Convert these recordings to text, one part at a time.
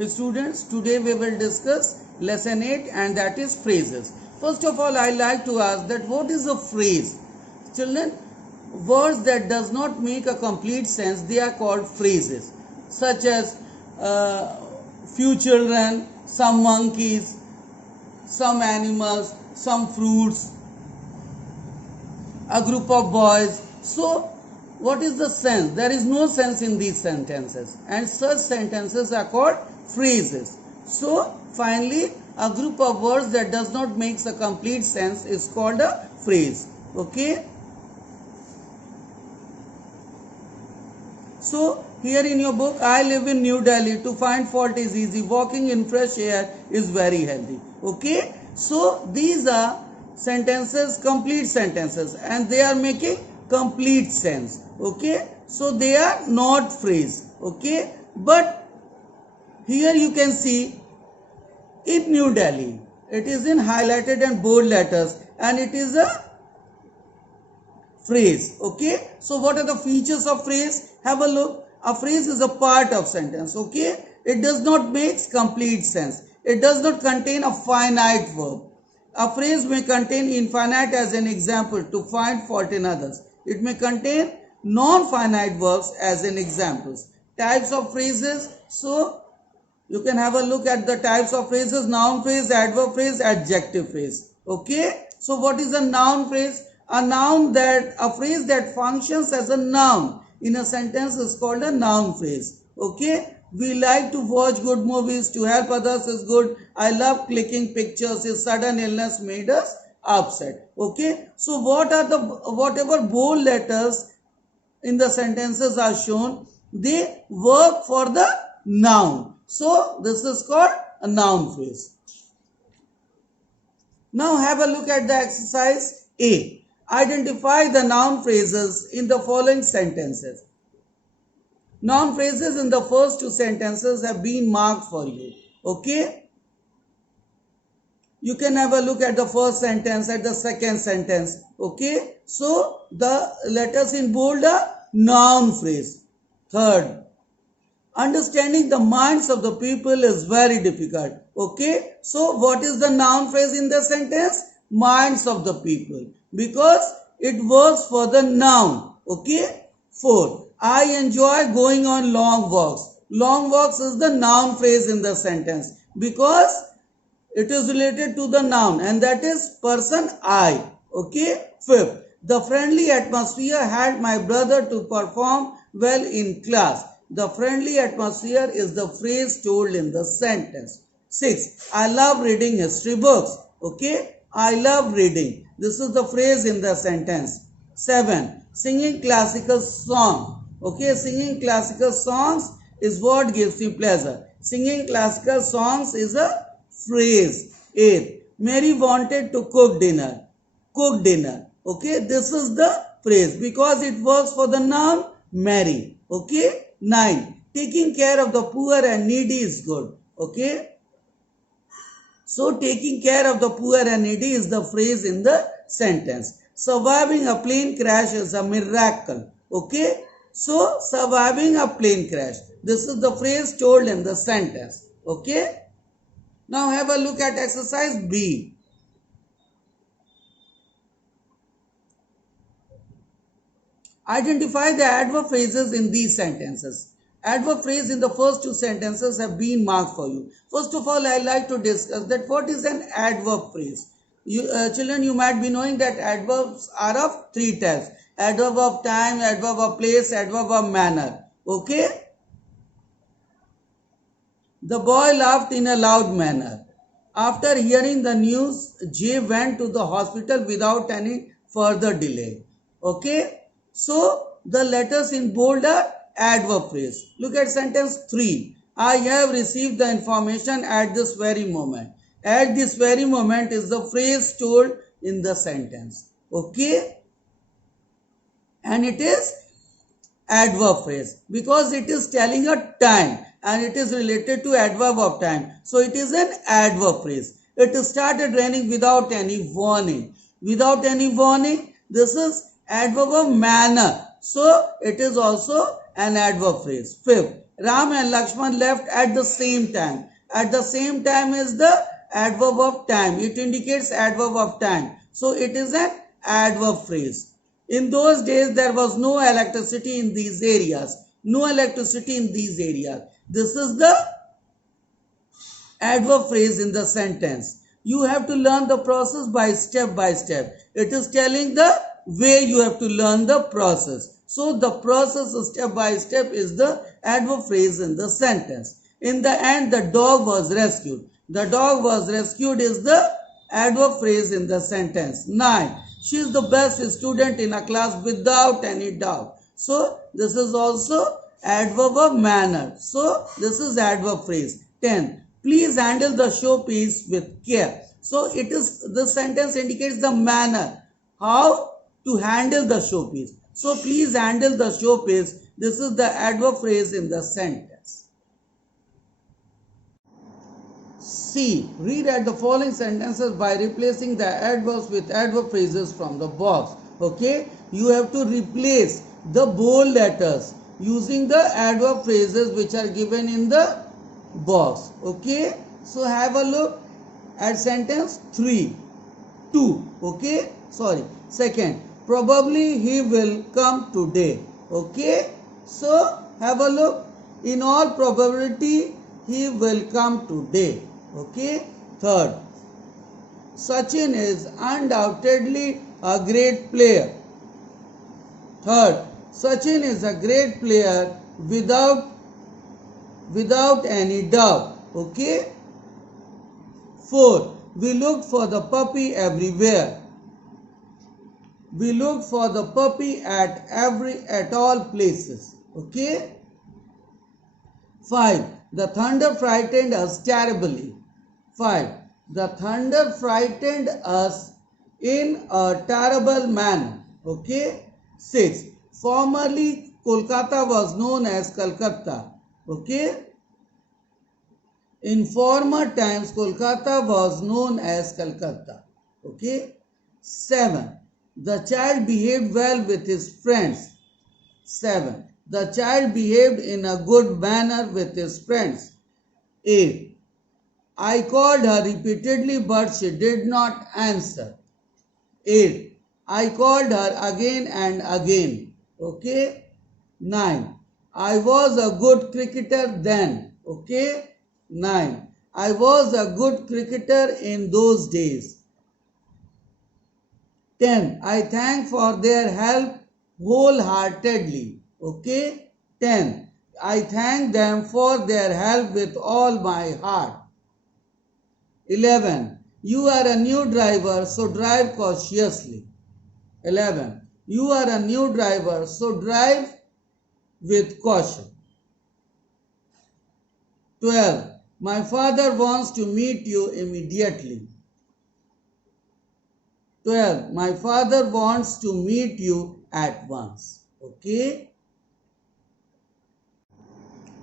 Students, today we will discuss lesson 8, and that is phrases. First of all, I like to ask that what is a phrase? Children, words that does not make a complete sense, they are called phrases, such as few children, some monkeys, some animals, some fruits, a group of boys. So what is the sense? There is no sense in these sentences, and such sentences are called phrases. So finally, a group of words that does not make a complete sense is called a phrase. Okay. So here in your book, I live in New Delhi. To find fault is easy. Walking in fresh air is very healthy. Okay. So these are sentences, complete sentences, and they are making complete sense. Okay. So they are not phrase. Okay. But here you can see in New Delhi, it is in highlighted and bold letters, and it is a phrase. Okay. So what are the features of phrase? Have a look. A phrase is a part of sentence. Okay. It does not make complete sense. It does not contain a finite verb. A phrase may contain infinite as an example, to find fault in others. It may contain non-finite verbs as an examples. Types of phrases. So you can have a look at the types of phrases: noun phrase, adverb phrase, adjective phrase. Okay. So what is a noun phrase? A phrase that functions as a noun in a sentence is called a noun phrase. Okay. We like to watch good movies. To help others is good. I love clicking pictures. His sudden illness made us upset. Okay. So whatever bold letters in the sentences are shown, they work for the noun. So this is called a noun phrase. Now have a look at the exercise A. Identify the noun phrases in the following sentences. Noun phrases in the first two sentences have been marked for you. Okay. You can have a look at the first sentence, at the second sentence. Okay. So the letters in bold are noun phrase. Third, understanding the minds of the people is very difficult. Okay. So what is the noun phrase in the sentence? Minds of the people, because it works for the noun. Okay. Fourth, I enjoy going on long walks. Long walks is the noun phrase in the sentence because it is related to the noun, and that is person I. Okay. Fifth, the friendly atmosphere helped my brother to perform well in class. The friendly atmosphere is the phrase told in the sentence. 6. I love reading history books. Okay. I love reading. This is the phrase in the sentence. 7. Singing classical song. Okay. Singing classical songs is what gives you pleasure. Singing classical songs is a phrase. 8. Mary wanted to cook dinner. Cook dinner. Okay. This is the phrase because it works for the noun Mary. Okay. 9. Taking care of the poor and needy is good. Okay. So taking care of the poor and needy is the phrase in the sentence. Surviving a plane crash is a miracle. Okay. So surviving a plane crash. This is the phrase told in the sentence. Okay. Now have a look at exercise B. Identify the adverb phrases in these sentences. Adverb phrase in the first two sentences have been marked for you. First of all, I like to discuss that what is an adverb phrase. Children, you might be knowing that adverbs are of three types: adverb of time, adverb of place, adverb of manner. Okay. The boy laughed in a loud manner. After hearing the news, Jay went to the hospital without any further delay. Okay. So the letters in bold are adverb phrase. Look at sentence 3. I have received the information at this very moment. At this very moment is the phrase told in the sentence. Okay. And it is adverb phrase because it is telling a time and it is related to adverb of time. So it is an adverb phrase. It started raining without any warning. Without any warning, this is adverb of manner. So it is also an adverb phrase. Fifth, Ram and Lakshman left at the same time. At the same time is the adverb of time. It indicates adverb of time. So it is an adverb phrase. In those days there was no electricity in these areas. No electricity in these areas. This is the adverb phrase in the sentence. You have to learn the process by step by step. It is telling the way you have to learn the process. So the process step by step is the adverb phrase in the sentence. In the end, the dog was rescued. The dog was rescued is the adverb phrase in the sentence. 9. She is the best student in a class without any doubt. So this is also adverb of manner. So this is adverb phrase. 10. Please handle the showpiece with care. So it is, the sentence indicates the manner, how to handle the showpiece. So please handle the showpiece. This is the adverb phrase in the sentence. C. Rewrite the following sentences by replacing the adverbs with adverb phrases from the box. Okay, you have to replace the bold letters using the adverb phrases which are given in the box. Okay, so have a look at sentence 3. 2. Okay, sorry, second, probably he will come today. Okay, so have a look, in all probability he will come today. Okay, third, Sachin is undoubtedly a great player. Third, Sachin is a great player without any doubt. Okay. 4. We looked for the puppy everywhere. We looked for the puppy at all places. Okay. 5. The thunder frightened us terribly. 5. The thunder frightened us in a terrible manner. Okay. 6. Formerly Kolkata was known as Calcutta. Okay. In former times, Kolkata was known as Calcutta. Okay. 7. The child behaved well with his friends. 7. The child behaved in a good manner with his friends. 8. I called her repeatedly but she did not answer. 8. I called her again and again. Okay. 9. I was a good cricketer then. Okay. 9. I was a good cricketer in those days. 10. I thank for their help wholeheartedly. Okay. 10. I thank them for their help with all my heart. 11. You are a new driver, so drive cautiously. 11. You are a new driver, so drive with caution. 12. My father wants to meet you immediately. 12. My father wants to meet you at once. Okay.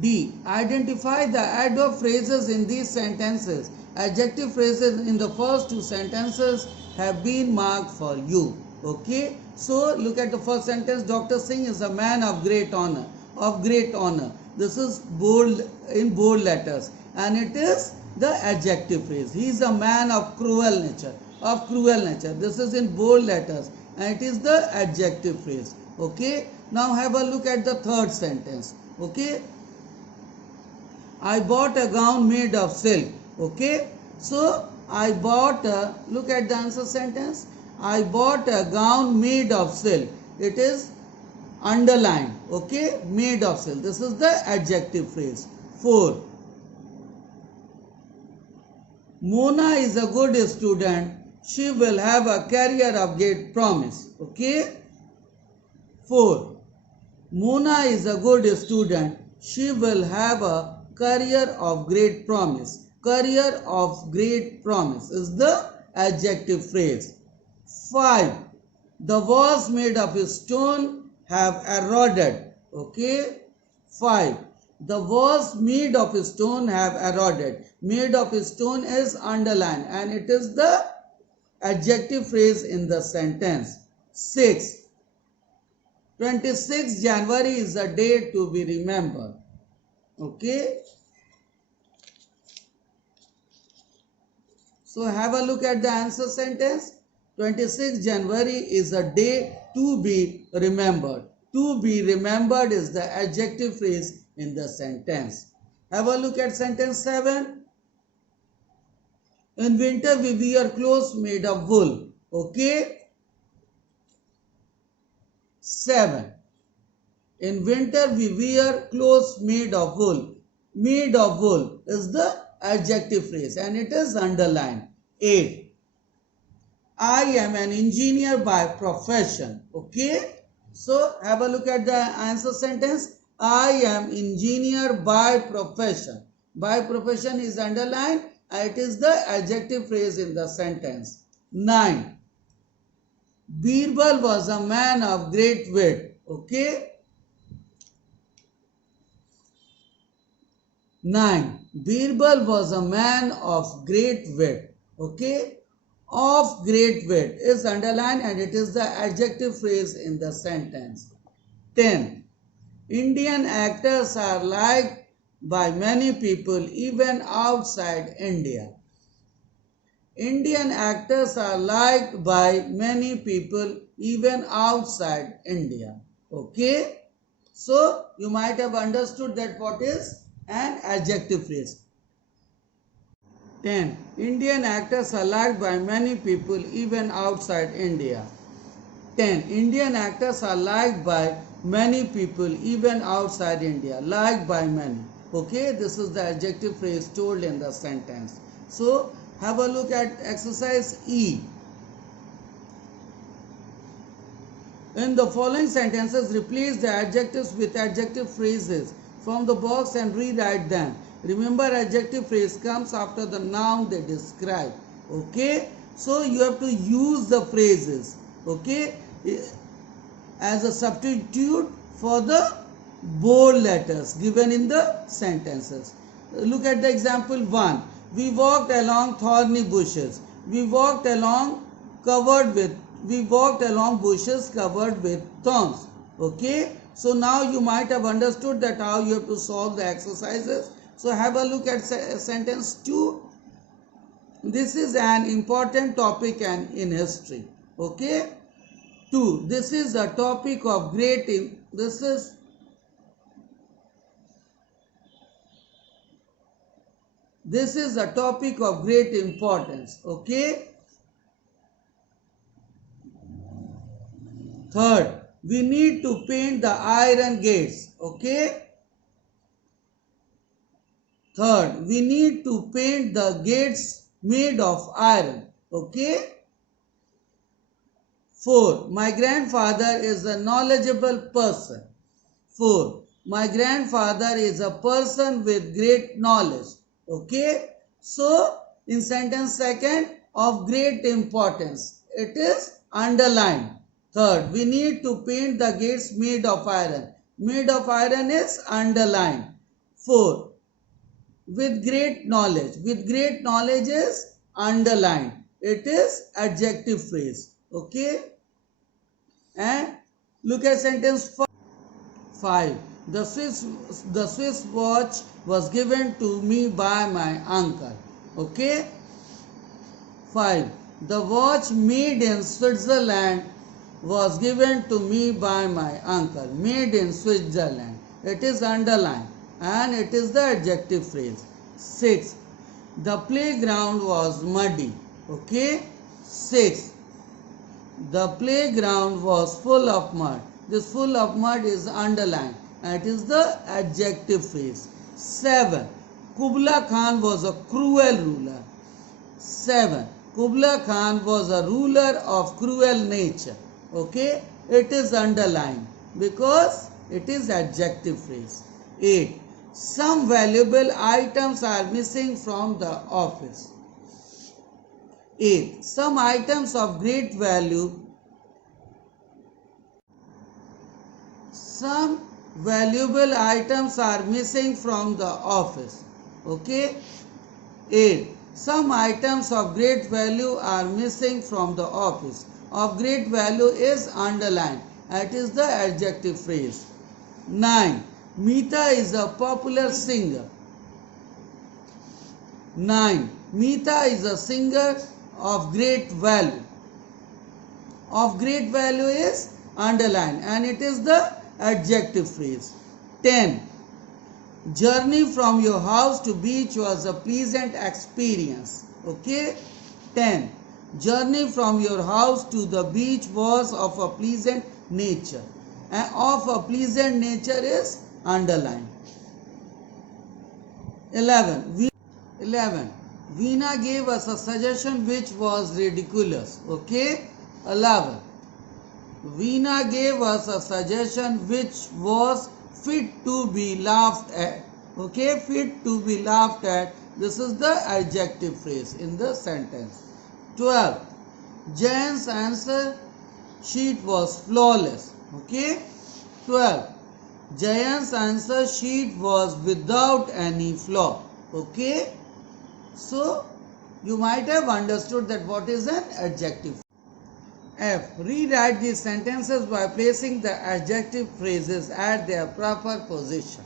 D. Identify the adverb phrases in these sentences. Adjective phrases in the first two sentences have been marked for you. Okay. So look at the first sentence. Dr. Singh is a man of great honor. Of great honor. This is bold, in bold letters, and it is the adjective phrase. He is a man of cruel nature. Of cruel nature. This is in bold letters, and it is the adjective phrase. Okay. Now have a look at the third sentence. Okay. I bought a gown made of silk. Okay. So I bought a, look at the answer sentence. I bought a gown made of silk. It is underlined. Okay. Made of silk. This is the adjective phrase. 4. Mona is a good student. She will have a career of great promise. Okay. 4. Mona is a good student. She will have a career of great promise. Career of great promise is the adjective phrase. 5. The walls made of stone have eroded. Okay. 5. The walls made of stone have eroded. Made of stone is underlined, and it is the adjective phrase in the sentence. 6. 26 January is a day to be remembered. Okay. So have a look at the answer sentence. 26 January is a day to be remembered. To be remembered is the adjective phrase in the sentence. Have a look at sentence 7. In winter we wear clothes made of wool. Okay. 7. In winter we wear clothes made of wool. Made of wool is the adjective phrase and it is underlined. 8. I am an engineer by profession. Okay. So have a look at the answer sentence. I am engineer by profession. By profession is underlined. It is the adjective phrase in the sentence. 9. Birbal was a man of great wit. Okay. 9. Birbal was a man of great wit. Okay. Of great wit is underlined and it is the adjective phrase in the sentence. 10. Indian actors are liked by many people even outside India. Indian actors are liked by many people even outside India. Okay. So you might have understood that what is an adjective phrase. 10. Indian actors are liked by many people even outside India. 10. Indian actors are liked by many people even outside India. Liked by many. Okay, this is the adjective phrase told in the sentence. So, have a look at exercise E. In the following sentences, replace the adjectives with adjective phrases from the box and rewrite them. Remember, adjective phrase comes after the noun they describe. Okay, so you have to use the phrases. Okay, as a substitute for the bold letters given in the sentences. Look at the example 1. We walked along thorny bushes. We walked along bushes covered with thorns. Okay, so now you might have understood that how you have to solve the exercises. So have a look at sentence 2. This is an important topic in history. Okay. 2. This is a topic of great this is a topic of great importance. Okay. 3rd, we need to paint the iron gates. Okay. 3rd, we need to paint the gates made of iron. Okay. 4. My grandfather is a knowledgeable person. 4. My grandfather is a person with great knowledge. Okay. So, in sentence 2nd, of great importance, it is underlined. 3rd, we need to paint the gates made of iron. Made of iron is underlined. 4. With great knowledge. With great knowledge is underlined. It is adjective phrase. Okay. And look at sentence 5. The Swiss watch was given to me by my uncle. Okay. 5. The watch made in Switzerland was given to me by my uncle. Made in Switzerland. It is underlined and it is the adjective phrase. 6. The playground was muddy. Okay. 6. The playground was full of mud. This full of mud is underlined. And it is the adjective phrase. 7. Kubla Khan was a cruel ruler. 7. Kubla Khan was a ruler of cruel nature. Okay. It is underlined because it is adjective phrase. 8. Some valuable items are missing from the office. 8. Some items of great value. Some valuable items are missing from the office. Okay. 8. Some items of great value are missing from the office. Of great value is underlined. That is the adjective phrase. 9. Meeta is a popular singer. 9. Meeta is a singer of great value. Of great value is underlined and it is the adjective phrase. 10. Journey from your house to beach was a pleasant experience. Okay? 10. Journey from your house to the beach was of a pleasant nature. And of a pleasant nature is underlined. 11. 11. Veena gave us a suggestion which was ridiculous. Okay? 11. Veena gave us a suggestion which was fit to be laughed at. Okay? Fit to be laughed at. This is the adjective phrase in the sentence. 12. Jayan's answer sheet was flawless. Okay? 12. Jayan's answer sheet was without any flaw. Okay? So, you might have understood that what is an adjective. F. Rewrite these sentences by placing the adjective phrases at their proper position.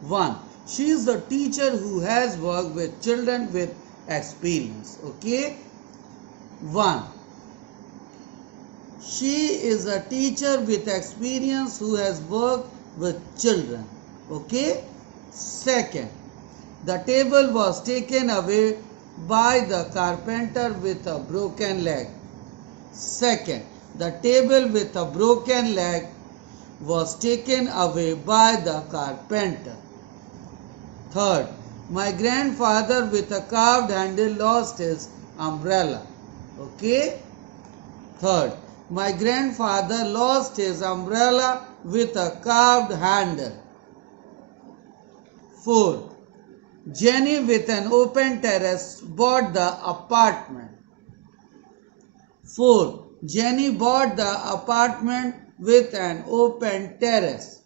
1. She is a teacher who has worked with children with experience. Okay? 1. She is a teacher with experience who has worked with children. Okay? Second. The table was taken away by the carpenter with a broken leg. Second, the table with a broken leg was taken away by the carpenter. Third, my grandfather with a carved handle lost his umbrella. Okay? Third, my grandfather lost his umbrella with a carved handle. Fourth, Jenny with an open terrace bought the apartment. 4. Jenny bought the apartment with an open terrace.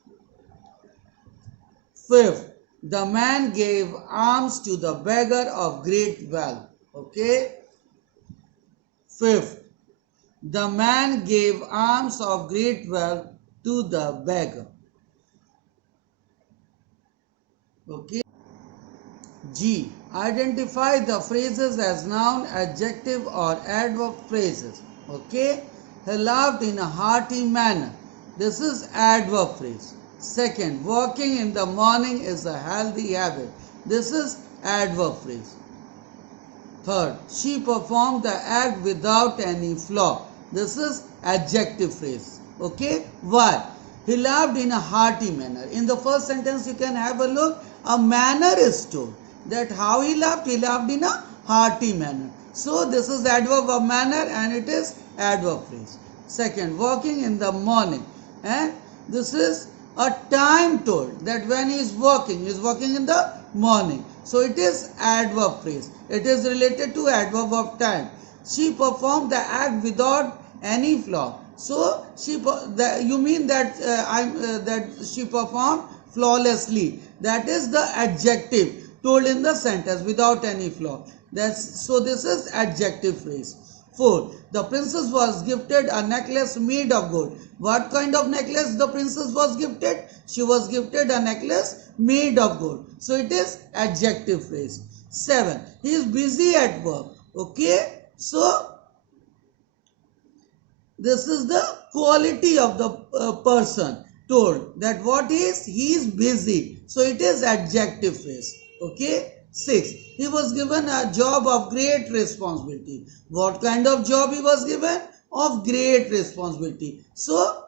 5th. The man gave alms to the beggar of great wealth. Okay? 5th. The man gave alms of great wealth to the beggar. Okay? G. Identify the phrases as noun, adjective or adverb phrases. Okay? He laughed in a hearty manner. This is adverb phrase. Second, walking in the morning is a healthy habit. This is adverb phrase. Third, she performed the act without any flaw. This is adjective phrase. Okay? Why? He laughed in a hearty manner. In the first sentence you can have a look. A manner is told. That how he laughed in a hearty manner. So this is adverb of manner and it is adverb phrase. Second, walking in the morning. And this is a time told that when he is walking in the morning. So it is adverb phrase. It is related to adverb of time. She performed the act without any flaw. So you mean that that she performed flawlessly. That is the adjective told in the sentence without any flaw. So this is adjective phrase. 4. The princess was gifted a necklace made of gold. What kind of necklace the princess was gifted? She was gifted a necklace made of gold. So it is adjective phrase. 7. He is busy at work. Okay? So this is the quality of the person told that what is? He is busy. So it is adjective phrase. Okay? 6. He was given a job of great responsibility. What kind of job he was given? Of great responsibility. So,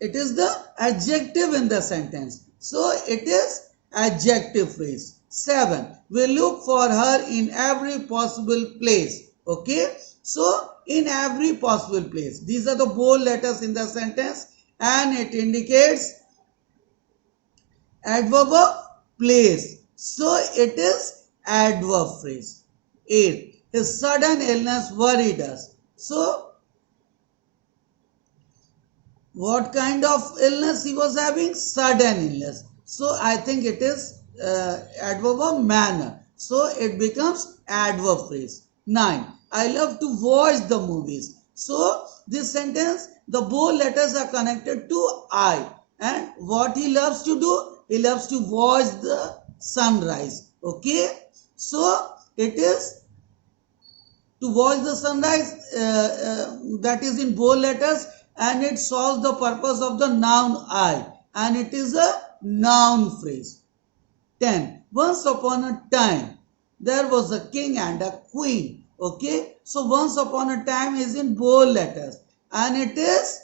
it is the adjective in the sentence. So, it is adjective phrase. 7. We look for her in every possible place. Okay? So, in every possible place. These are the bold letters in the sentence and it indicates adverb of place. So it is adverb phrase. 8. His sudden illness worried us. So what kind of illness he was having? Sudden illness. So I think it is adverb of manner. So it becomes adverb phrase. 9. I love to watch the movies. So this sentence, the bold letters are connected to I. And what he loves to do? He loves to watch the sunrise. Okay. So it is to watch the sunrise, that is in bold letters, and it solves the purpose of the noun I, and it is a noun phrase. 10. Once upon a time, there was a king and a queen. Okay. So once upon a time is in bold letters, and it is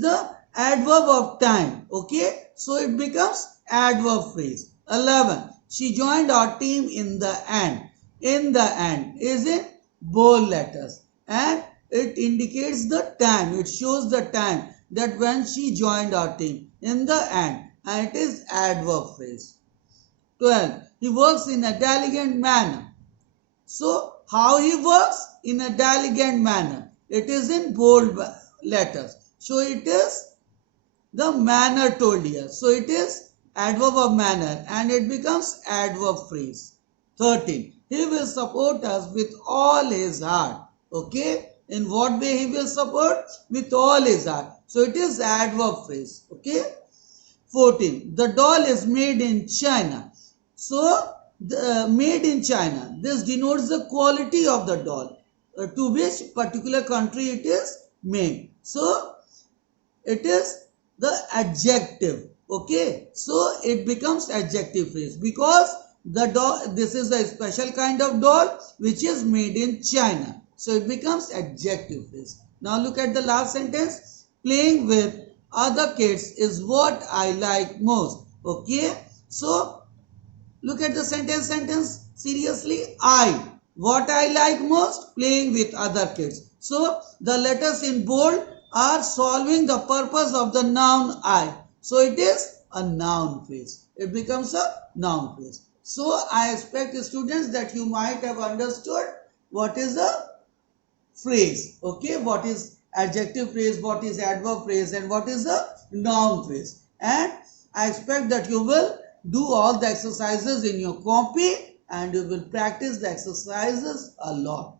the adverb of time. Okay. So it becomes adverb phrase. 11. She joined our team in the end. In the end is in bold letters, and it indicates the time. It shows the time that when she joined our team. In the end, and it is adverb phrase. 12. He works in a diligent manner. So how he works? In a diligent manner. It is in bold letters. So it is the manner told here. So it is adverb of manner, and it becomes adverb phrase. 13. He will support us with all his heart. Okay. In what way he will support? With all his heart. So it is adverb phrase. Okay. 14. The doll is made in China. So made in China. This denotes the quality of the doll, to which particular country it is made. So it is the adjective. Okay. So it becomes adjective phrase because the doll, this is a special kind of doll which is made in China. So it becomes adjective phrase. Now look at the last sentence. Playing with other kids is what I like most. Okay. So look at the sentence seriously. What I like most? Playing with other kids. So the letters in bold are solving the purpose of the noun I. So it is a noun phrase. It becomes a noun phrase. So I expect students that you might have understood what is a phrase. Okay, what is adjective phrase, what is adverb phrase, and what is a noun phrase. And I expect that you will do all the exercises in your copy, and you will practice the exercises a lot.